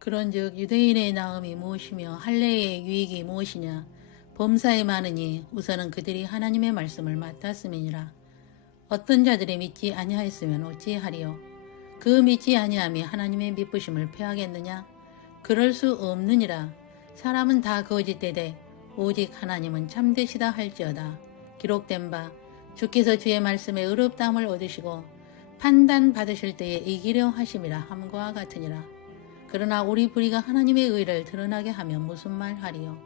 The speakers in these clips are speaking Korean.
그런즉 유대인의 나음이 무엇이며 할례의 유익이 무엇이냐. 범사에 많으니 우선은 그들이 하나님의 말씀을 맡았음이니라. 어떤 자들이 믿지 아니하였으면 어찌하리요. 그 믿지 아니함이 하나님의 미쁘심을 패하겠느냐. 그럴 수 없느니라. 사람은 다 거짓되되 오직 하나님은 참되시다 할지어다. 기록된 바 주께서 주의 말씀에 의롭다함을 얻으시고 판단 받으실 때에 이기려 하심이라 함과 같으니라. 그러나 우리 불의가 하나님의 의를 드러나게 하면 무슨 말 하리요.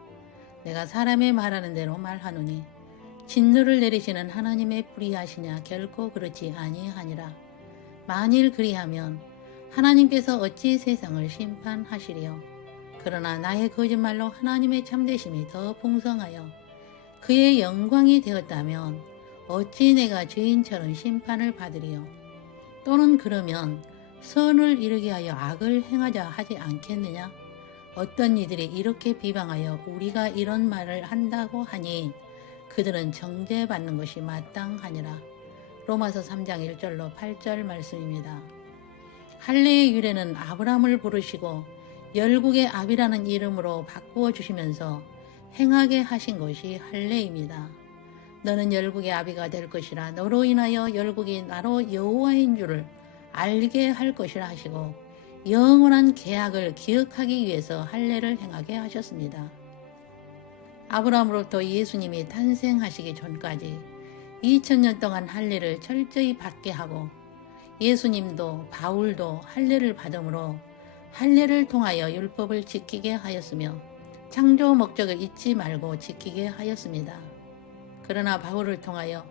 내가 사람의 말하는 대로 말하노니 진노를 내리시는 하나님의 불의하시냐. 결코 그렇지 아니하니라. 만일 그리하면 하나님께서 어찌 세상을 심판하시리요. 그러나 나의 거짓말로 하나님의 참되심이 더 풍성하여 그의 영광이 되었다면 어찌 내가 죄인처럼 심판을 받으리요. 또는 그러면 선을 이루게 하여 악을 행하자 하지 않겠느냐. 어떤 이들이 이렇게 비방하여 우리가 이런 말을 한다고 하니 그들은 정죄받는 것이 마땅하니라. 로마서 3장 1절로 8절 말씀입니다. 할례의 유래는 아브라함을 부르시고 열국의 아비라는 이름으로 바꾸어 주시면서 행하게 하신 것이 할례입니다. 너는 열국의 아비가 될 것이라. 너로 인하여 열국이 나로 여호와인 줄을 알게 할 것이라 하시고 영원한 계약을 기억하기 위해서 할례를 행하게 하셨습니다. 아브라함으로부터 예수님이 탄생하시기 전까지 2000년 동안 할례를 철저히 받게 하고 예수님도 바울도 할례를 받음으로 할례를 통하여 율법을 지키게 하였으며 창조 목적을 잊지 말고 지키게 하였습니다. 그러나 바울을 통하여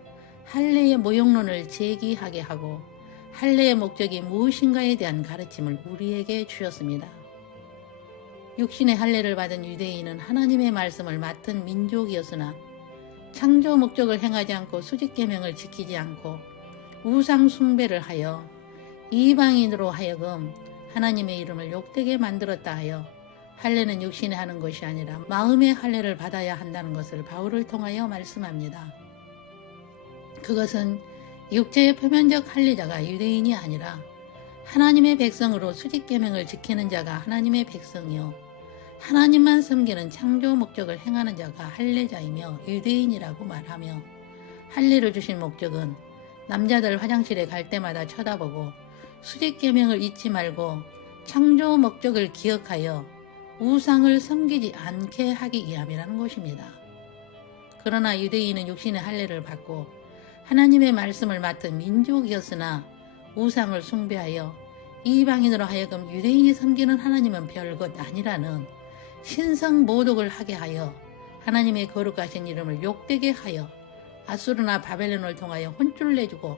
할례의 모욕론을 제기하게 하고 할례의 목적이 무엇인가에 대한 가르침을 우리에게 주셨습니다. 육신의 할례를 받은 유대인은 하나님의 말씀을 맡은 민족이었으나 창조 목적을 행하지 않고 수직계명을 지키지 않고 우상 숭배를 하여 이방인으로 하여금 하나님의 이름을 욕되게 만들었다 하여 할례는 육신에 하는 것이 아니라 마음의 할례를 받아야 한다는 것을 바울을 통하여 말씀합니다. 그것은 육체의 표면적 할례자가 유대인이 아니라 하나님의 백성으로 수직계명을 지키는 자가 하나님의 백성이요 하나님만 섬기는 창조 목적을 행하는 자가 할례자이며 유대인이라고 말하며 할례를 주신 목적은 남자들 화장실에 갈 때마다 쳐다보고 수직계명을 잊지 말고 창조 목적을 기억하여 우상을 섬기지 않게 하기 위함이라는 것입니다. 그러나 유대인은 육신의 할례를 받고 하나님의 말씀을 맡은 민족이었으나 우상을 숭배하여 이방인으로 하여금 유대인이 섬기는 하나님은 별것 아니라는 신성 모독을 하게 하여 하나님의 거룩하신 이름을 욕되게 하여 아수르나 바벨론을 통하여 혼쭐 내주고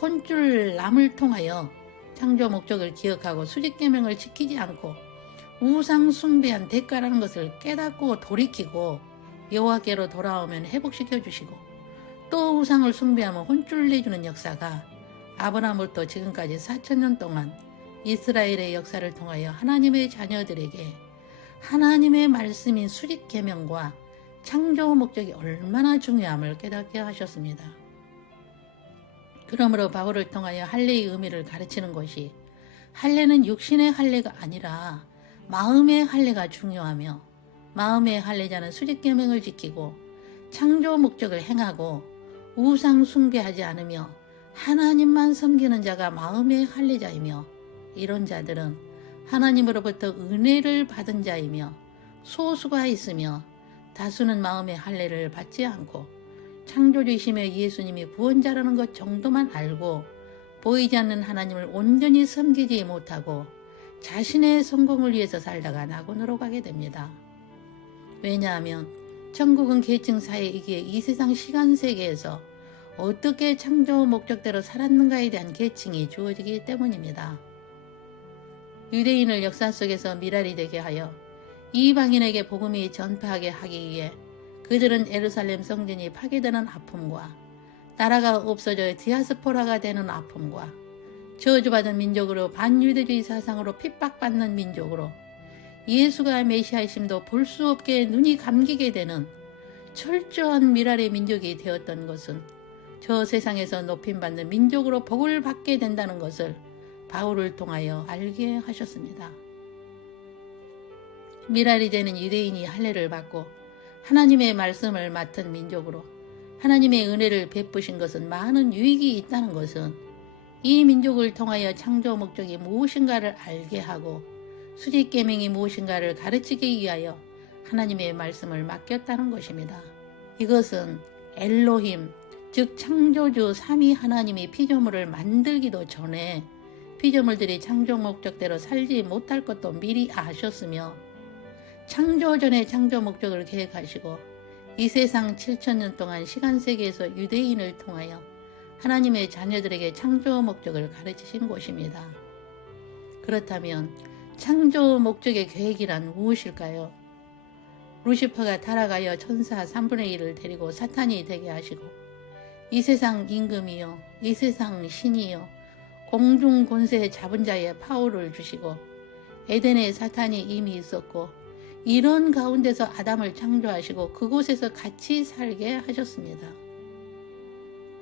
혼쭐남을 통하여 창조 목적을 기억하고 수직계명을 지키지 않고 우상 숭배한 대가라는 것을 깨닫고 돌이키고 여호와께로 돌아오면 회복시켜 주시고 또 우상을 숭배하면 혼쭐 내주는 역사가 아브라함부터 지금까지 4000년 동안 이스라엘의 역사를 통하여 하나님의 자녀들에게 하나님의 말씀인 수직계명과 창조 목적이 얼마나 중요함을 깨닫게 하셨습니다. 그러므로 바울을 통하여 할례의 의미를 가르치는 것이 할례는 육신의 할례가 아니라 마음의 할례가 중요하며 마음의 할례자는 수직계명을 지키고 창조 목적을 행하고 우상 숭배하지 않으며 하나님만 섬기는 자가 마음의 할례자이며 이런 자들은 하나님으로부터 은혜를 받은 자이며 소수가 있으며 다수는 마음의 할례를 받지 않고 창조주이심의 예수님이 구원자라는 것 정도만 알고 보이지 않는 하나님을 온전히 섬기지 못하고 자신의 성공을 위해서 살다가 낙원으로 가게 됩니다. 왜냐하면 천국은 계층 사회이기에 이 세상 시간 세계에서 어떻게 창조 목적대로 살았는가에 대한 계층이 주어지기 때문입니다. 유대인을 역사 속에서 미랄이 되게 하여 이방인에게 복음이 전파하게 하기 위해 그들은 예루살렘 성전이 파괴되는 아픔과 나라가 없어져 디아스포라가 되는 아픔과 저주받은 민족으로 반유대주의 사상으로 핍박받는 민족으로 예수가 메시아이심도 볼 수 없게 눈이 감기게 되는 철저한 미랄의 민족이 되었던 것은 저 세상에서 높임받는 민족으로 복을 받게 된다는 것을 바울을 통하여 알게 하셨습니다. 미랄이 되는 유대인이 할례를 받고 하나님의 말씀을 맡은 민족으로 하나님의 은혜를 베푸신 것은 많은 유익이 있다는 것은 이 민족을 통하여 창조 목적이 무엇인가를 알게 하고 수직계명이 무엇인가를 가르치기 위하여 하나님의 말씀을 맡겼다는 것입니다. 이것은 엘로힘, 즉 창조주 삼위 하나님이 피조물을 만들기도 전에 피조물들이 창조 목적대로 살지 못할 것도 미리 아셨으며 창조 전에 창조 목적을 계획하시고 이 세상 7천년 동안 시간세계에서 유대인을 통하여 하나님의 자녀들에게 창조 목적을 가르치신 곳입니다. 그렇다면 창조 목적의 계획이란 무엇일까요? 루시퍼가 타락하여 천사 3분의 1을 데리고 사탄이 되게 하시고 이 세상 임금이요 이 세상 신이요 공중 권세 잡은 자의 파워를 주시고 에덴에 사탄이 이미 있었고 이런 가운데서 아담을 창조하시고 그곳에서 같이 살게 하셨습니다.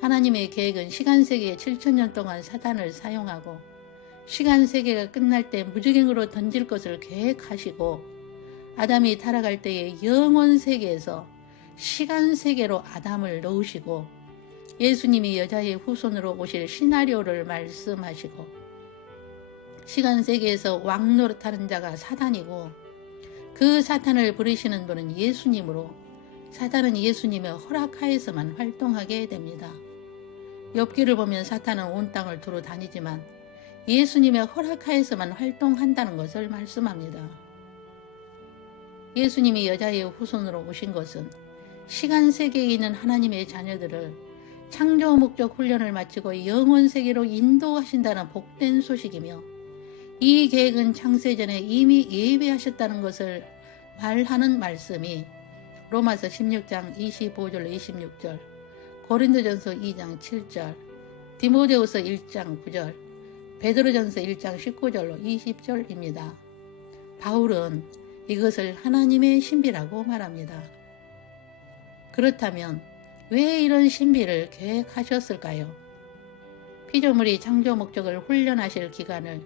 하나님의 계획은 시간세계에 7천년 동안 사탄을 사용하고 시간세계가 끝날 때 무지갱으로 던질 것을 계획하시고 아담이 타락할 때에 영원세계에서 시간세계로 아담을 넣으시고 예수님이 여자의 후손으로 오실 시나리오를 말씀하시고 시간세계에서 왕노릇하는 자가 사탄이고 그 사탄을 부리시는 분은 예수님으로 사탄은 예수님의 허락하에서만 활동하게 됩니다. 욥기를 보면 사탄은 온 땅을 두루 다니지만 예수님의 허락하에서만 활동한다는 것을 말씀합니다. 예수님이 여자의 후손으로 오신 것은 시간세계에 있는 하나님의 자녀들을 창조 목적 훈련을 마치고 영원세계로 인도하신다는 복된 소식이며 이 계획은 창세전에 이미 예비하셨다는 것을 말하는 말씀이 로마서 16장 25절 26절, 고린도전서 2장 7절, 디모데후서 1장 9절, 베드로전서 1장 19절로 20절입니다. 바울은 이것을 하나님의 신비라고 말합니다. 그렇다면 왜 이런 신비를 계획하셨을까요? 피조물이 창조 목적을 훈련하실 기간을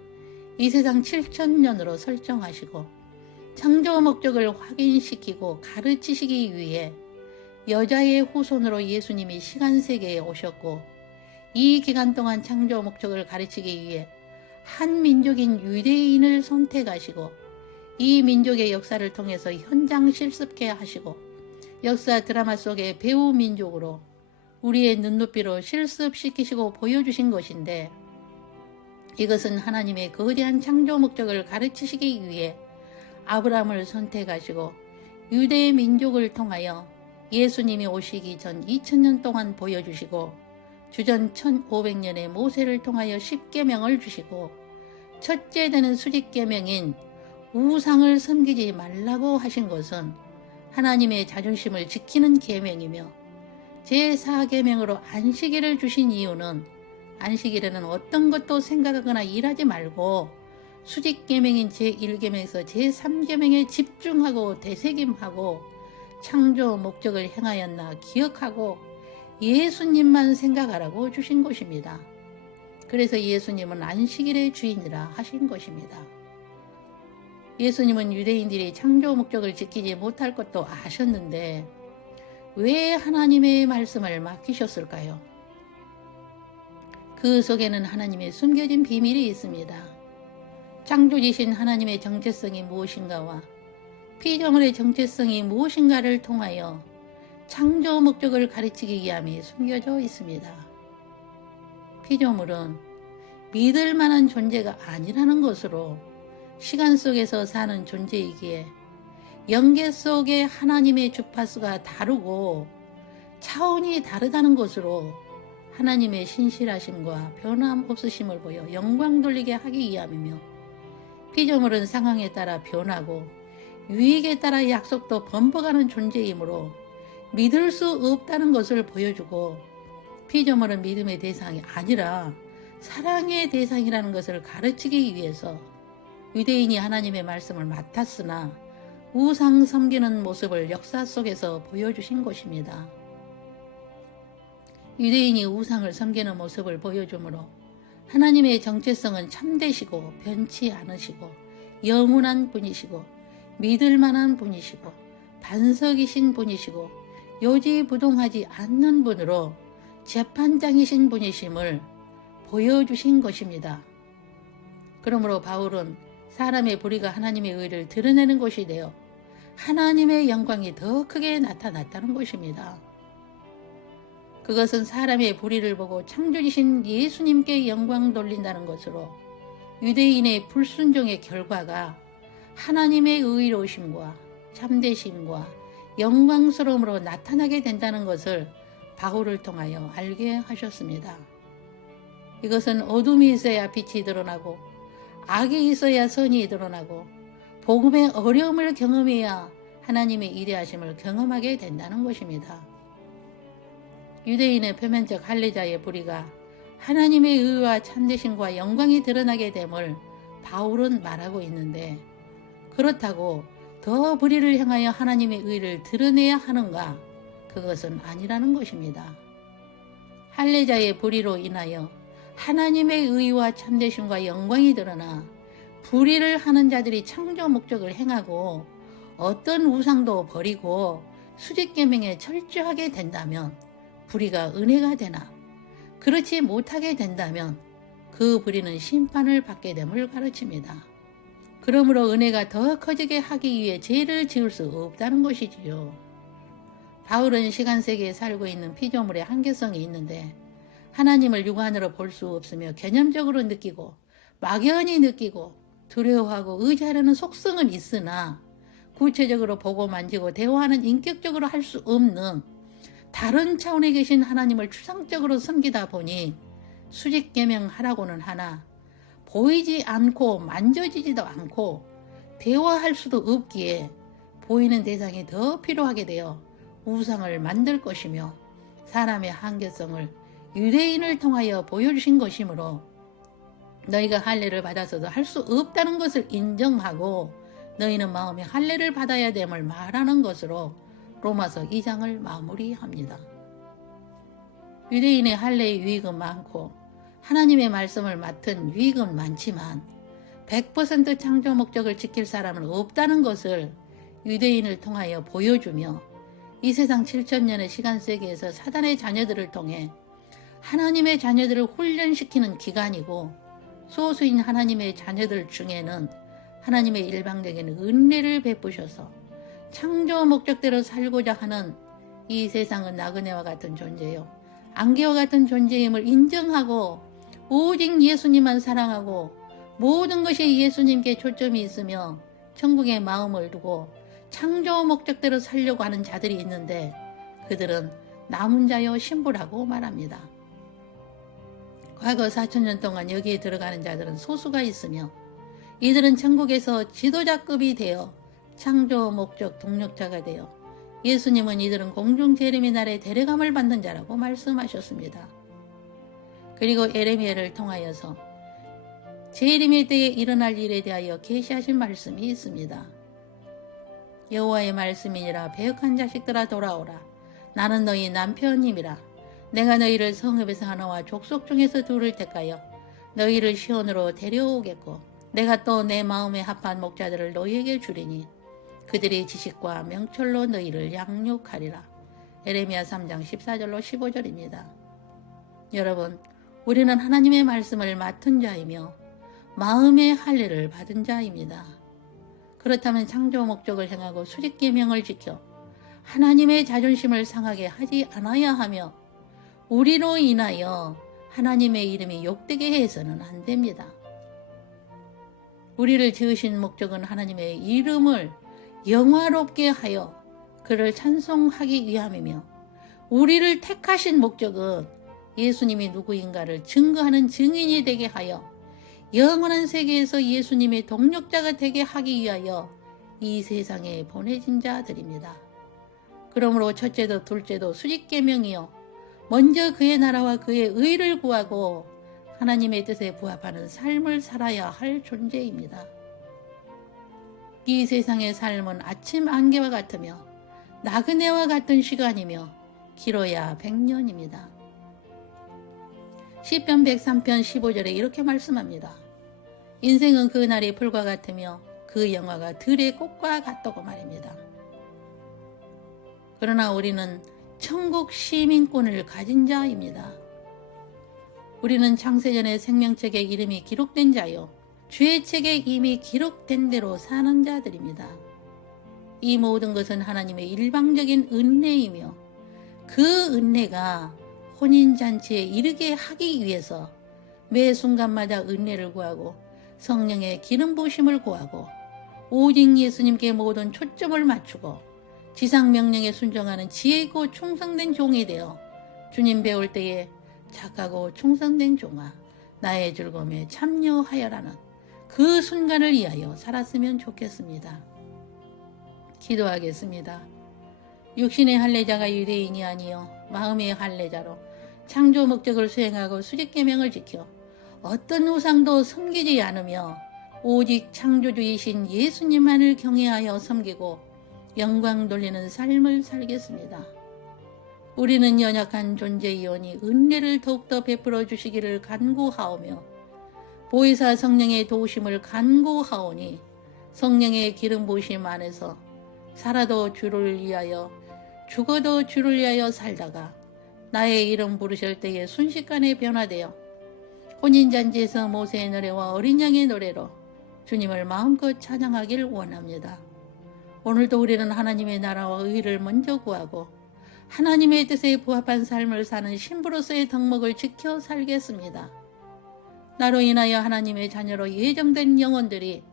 이 세상 7천년으로 설정하시고 창조 목적을 확인시키고 가르치시기 위해 여자의 후손으로 예수님이 시간세계에 오셨고 이 기간 동안 창조 목적을 가르치기 위해 한 민족인 유대인을 선택하시고 이 민족의 역사를 통해서 현장 실습케 하시고 역사 드라마 속의 배우 민족으로 우리의 눈높이로 실습시키시고 보여주신 것인데 이것은 하나님의 거대한 창조 목적을 가르치시기 위해 아브라함을 선택하시고 유대 민족을 통하여 예수님이 오시기 전 2000년 동안 보여주시고 주전 1500년의 모세를 통하여 십계명을 주시고 첫째 되는 수직계명인 우상을 섬기지 말라고 하신 것은 하나님의 자존심을 지키는 계명이며 제4계명으로 안식일을 주신 이유는 안식일에는 어떤 것도 생각하거나 일하지 말고 수직계명인 제1계명에서 제3계명에 집중하고 되새김하고 창조 목적을 행하였나 기억하고 예수님만 생각하라고 주신 것입니다. 그래서 예수님은 안식일의 주인이라 하신 것입니다. 예수님은 유대인들이 창조 목적을 지키지 못할 것도 아셨는데 왜 하나님의 말씀을 맡기셨을까요? 그 속에는 하나님의 숨겨진 비밀이 있습니다. 창조주신 하나님의 정체성이 무엇인가와 피조물의 정체성이 무엇인가를 통하여 창조 목적을 가르치기 위함이 숨겨져 있습니다. 피조물은 믿을 만한 존재가 아니라는 것으로 시간 속에서 사는 존재이기에 영계 속의 하나님의 주파수가 다르고 차원이 다르다는 것으로 하나님의 신실하심과 변함없으심을 보여 영광 돌리게 하기 위함이며 피조물은 상황에 따라 변하고 유익에 따라 약속도 번복하는 존재이므로 믿을 수 없다는 것을 보여주고 피조물은 믿음의 대상이 아니라 사랑의 대상이라는 것을 가르치기 위해서 유대인이 하나님의 말씀을 맡았으나 우상 섬기는 모습을 역사 속에서 보여주신 것입니다. 유대인이 우상을 섬기는 모습을 보여주므로 하나님의 정체성은 참되시고 변치 않으시고 영원한 분이시고 믿을 만한 분이시고 반석이신 분이시고 요지부동하지 않는 분으로 재판장이신 분이심을 보여주신 것입니다. 그러므로 바울은 사람의 불의가 하나님의 의를 드러내는 것이 되어 하나님의 영광이 더 크게 나타났다는 것입니다. 그것은 사람의 불의를 보고 창조주신 예수님께 영광 돌린다는 것으로 유대인의 불순종의 결과가 하나님의 의로우심과 참되심과 영광스러움으로 나타나게 된다는 것을 바울을 통하여 알게 하셨습니다. 이것은 어둠이 있어야 빛이 드러나고 악이 있어야 선이 드러나고 복음의 어려움을 경험해야 하나님의 이대하심을 경험하게 된다는 것입니다. 유대인의 표면적 할례자의 불의가 하나님의 의와 참되심과 영광이 드러나게 됨을 바울은 말하고 있는데, 그렇다고 더 불의를 향하여 하나님의 의를 드러내야 하는가? 그것은 아니라는 것입니다. 할례자의 불의로 인하여 하나님의 의와 참되심과 영광이 드러나 불의를 하는 자들이 창조 목적을 행하고 어떤 우상도 버리고 수직계명에 철저하게 된다면 불의가 은혜가 되나, 그렇지 못하게 된다면 그 불의는 심판을 받게 됨을 가르칩니다. 그러므로 은혜가 더 커지게 하기 위해 죄를 지을 수 없다는 것이지요. 바울은 시간세계에 살고 있는 피조물의 한계성이 있는데 하나님을 육안으로 볼 수 없으며 개념적으로 느끼고 막연히 느끼고 두려워하고 의지하려는 속성은 있으나 구체적으로 보고 만지고 대화하는 인격적으로 할 수 없는 다른 차원에 계신 하나님을 추상적으로 섬기다 보니 수직계명하라고는 하나 보이지 않고 만져지지도 않고 대화할 수도 없기에 보이는 대상이 더 필요하게 되어 우상을 만들 것이며 사람의 한계성을 유대인을 통하여 보여주신 것이므로 너희가 할례를 받아서도 할 수 없다는 것을 인정하고 너희는 마음에 할례를 받아야 됨을 말하는 것으로 로마서 2장을 마무리합니다. 유대인의 할례의 유익은 많고 하나님의 말씀을 맡은 유익은 많지만 100% 창조 목적을 지킬 사람은 없다는 것을 유대인을 통하여 보여주며 이 세상 7천년의 시간세계에서 사단의 자녀들을 통해 하나님의 자녀들을 훈련시키는 기간이고, 소수인 하나님의 자녀들 중에는 하나님의 일방적인 은혜를 베푸셔서 창조 목적대로 살고자 하는 이 세상은 나그네와 같은 존재요, 안개와 같은 존재임을 인정하고 오직 예수님만 사랑하고 모든 것이 예수님께 초점이 있으며 천국의 마음을 두고 창조 목적대로 살려고 하는 자들이 있는데 그들은 남은 자여 신부라고 말합니다. 과거 4,000년 동안 여기에 들어가는 자들은 소수가 있으며 이들은 천국에서 지도자급이 되어 창조 목적 동력자가 되어 예수님은 이들은 공중 재림의 날에 데려감을 받는 자라고 말씀하셨습니다. 그리고 에레미야를 통하여서 재림의 때에 일어날 일에 대하여 계시하신 말씀이 있습니다. 여호와의 말씀이니라. 배역한 자식들아 돌아오라. 나는 너희 남편님이라. 내가 너희를 성읍에서 하나와 족속 중에서 둘을 택하여 너희를 시온으로 데려오겠고 내가 또 내 마음에 합한 목자들을 너희에게 주리니 그들이 지식과 명철로 너희를 양육하리라. 에레미야 3장 14절로 15절입니다. 여러분, 우리는 하나님의 말씀을 맡은 자이며 마음의 할례를 받은 자입니다. 그렇다면 창조 목적을 행하고 수직계명을 지켜 하나님의 자존심을 상하게 하지 않아야 하며 우리로 인하여 하나님의 이름이 욕되게 해서는 안 됩니다. 우리를 지으신 목적은 하나님의 이름을 영화롭게 하여 그를 찬송하기 위함이며 우리를 택하신 목적은 예수님이 누구인가를 증거하는 증인이 되게 하여 영원한 세계에서 예수님의 동력자가 되게 하기 위하여 이 세상에 보내진 자들입니다. 그러므로 첫째도 둘째도 수직계명이요 먼저 그의 나라와 그의 의를 구하고 하나님의 뜻에 부합하는 삶을 살아야 할 존재입니다. 이 세상의 삶은 아침 안개와 같으며 나그네와 같은 시간이며 길어야 100년입니다. 시편 103편 15절에 이렇게 말씀합니다. 인생은 그 날이 풀과 같으며 그 그 영화가 들의 꽃과 같다고 말입니다. 그러나 우리는 천국 시민권을 가진 자입니다. 우리는 창세전에 생명책에 이름이 기록된 자요, 죄의 책에 이미 기록된 대로 사는 자들입니다. 이 모든 것은 하나님의 일방적인 은혜이며 그 은혜가 혼인잔치에 이르게 하기 위해서 매 순간마다 은혜를 구하고 성령의 기름 부으심을 구하고 오직 예수님께 모든 초점을 맞추고 지상 명령에 순종하는 지혜있고 충성된 종이 되어 주님 배울 때에 착하고 충성된 종아 나의 즐거움에 참여하여라는 그 순간을 위하여 살았으면 좋겠습니다. 기도하겠습니다. 육신의 할례자가 유대인이 아니요 마음의 할례자로 창조 목적을 수행하고 수직계명을 지켜 어떤 우상도 섬기지 않으며 오직 창조주이신 예수님만을 경외하여 섬기고 영광 돌리는 삶을 살겠습니다. 우리는 연약한 존재이오니 은혜를 더욱더 베풀어 주시기를 간구하오며 보혜사 성령의 도우심을 간구하오니 성령의 기름 부으심 안에서 살아도 주를 위하여 죽어도 주를 위하여 살다가 나의 이름 부르실 때에 순식간에 변화되어 혼인잔치에서 모세의 노래와 어린 양의 노래로 주님을 마음껏 찬양하길 원합니다. 오늘도 우리는 하나님의 나라와 의를 먼저 구하고 하나님의 뜻에 부합한 삶을 사는 신부로서의 덕목을 지켜 살겠습니다. 나로 인하여 하나님의 자녀로 예정된 영혼들이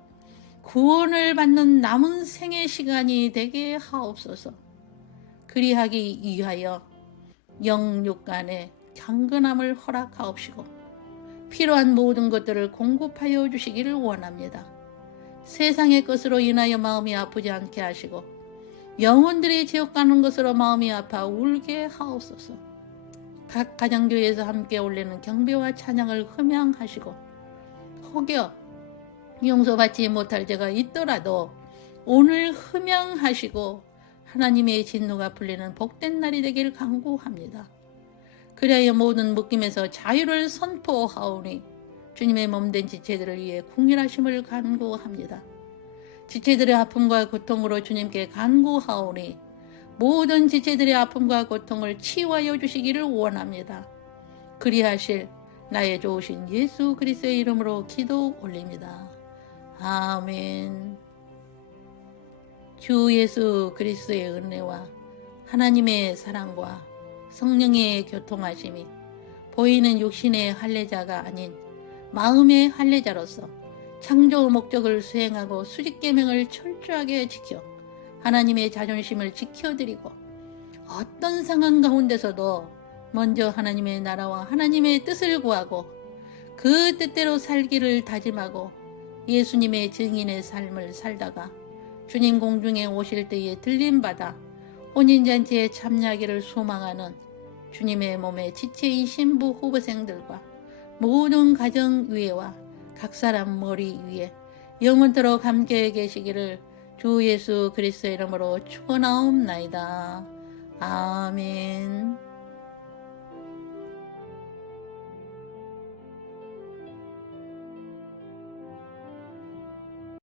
구원을 받는 남은 생의 시간이 되게 하옵소서. 그리하기 위하여 영육 간의 경건함을 허락하옵시고 필요한 모든 것들을 공급하여 주시기를 원합니다. 세상의 것으로 인하여 마음이 아프지 않게 하시고 영혼들이 지옥 가는 것으로 마음이 아파 울게 하옵소서. 각 가정교회에서 함께 올리는 경배와 찬양을 흠양하시고 혹여 용서받지 못할 죄가 있더라도 오늘 흠양하시고 하나님의 진노가 풀리는 복된 날이 되길 간구합니다. 그리하여 모든 묶임에서 자유를 선포하오니 주님의 몸된 지체들을 위해 궁일하심을 간구합니다. 지체들의 아픔과 고통으로 주님께 간구하오니 모든 지체들의 아픔과 고통을 치유하여 주시기를 원합니다. 그리하실 나의 좋으신 예수 그리스도의 이름으로 기도 올립니다. 아멘. 주 예수 그리스도의 은혜와 하나님의 사랑과 성령의 교통하심이 보이는 육신의 할례자가 아닌 마음의 할례자로서 창조 목적을 수행하고 수직계명을 철저하게 지켜 하나님의 자존심을 지켜드리고 어떤 상황 가운데서도 먼저 하나님의 나라와 하나님의 뜻을 구하고 그 뜻대로 살기를 다짐하고 예수님의 증인의 삶을 살다가 주님 공중에 오실 때에 들림받아 혼인잔치에 참여하기를 소망하는 주님의 몸의 지체인 신부 후보생들과 모든 가정 위에와 각 사람 머리 위에 영원토록 함께 계시기를 주 예수 그리스도의 이름으로 축원하옵나이다. 아멘.